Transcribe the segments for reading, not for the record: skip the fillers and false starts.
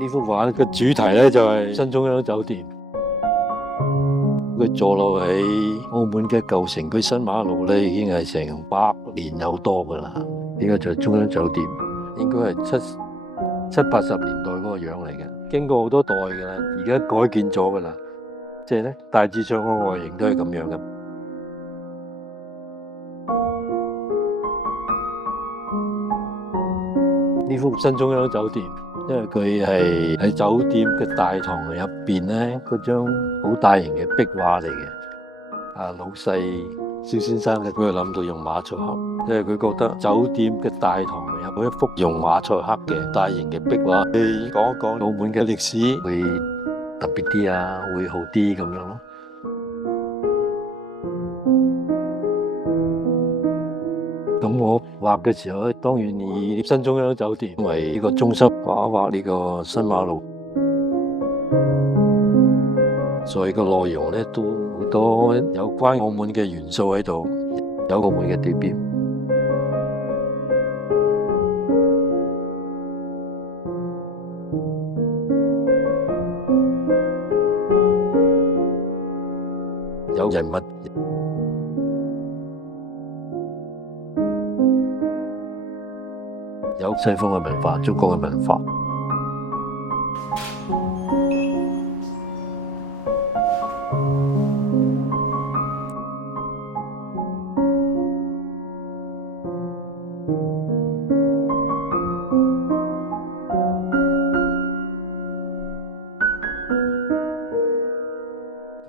呢幅畫嘅主題咧就係新中央酒店，佢坐落喺澳門嘅舊城區新馬路咧，已經係成100年有多噶啦。呢個就係中央酒店，應該係七八十年代嗰個樣嚟嘅，經過好多代噶啦，而家改建咗噶啦，即係咧大致上個外形都係咁樣嘅。呢幅新中央酒店，因為佢係喺酒店嘅大堂入邊咧，嗰張好大型嘅壁畫嚟嘅。老細蕭先生咧，佢就諗到用馬賽克，因為佢覺得酒店嘅大堂有一幅用馬賽克嘅大型嘅壁畫，去講一講澳門嘅歷史會特別啲啊，會好啲咁樣咯。咁我畫嘅時候咧，當然以新中央酒店為呢個中心畫一畫呢個新馬路，所以個內容咧都好多有關澳門嘅元素喺度，有澳門嘅地標，有人物。有西方嘅文化，中國嘅文化。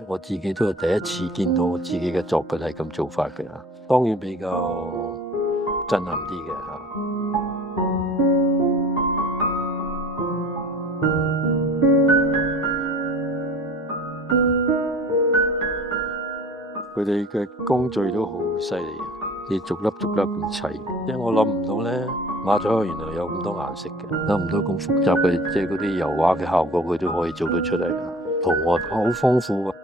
我自己都係第一次見到我自己嘅作品係咁做法嘅，當然比較震撼啲嘅嚇。佢哋嘅工序都好犀利，你逐粒逐粒咁砌，因為我諗唔到咧，馬賽克原來有咁多顏色嘅，諗唔到咁複雜嘅，即係嗰啲油畫嘅效果，佢都可以做到出嚟，圖案好豐富啊！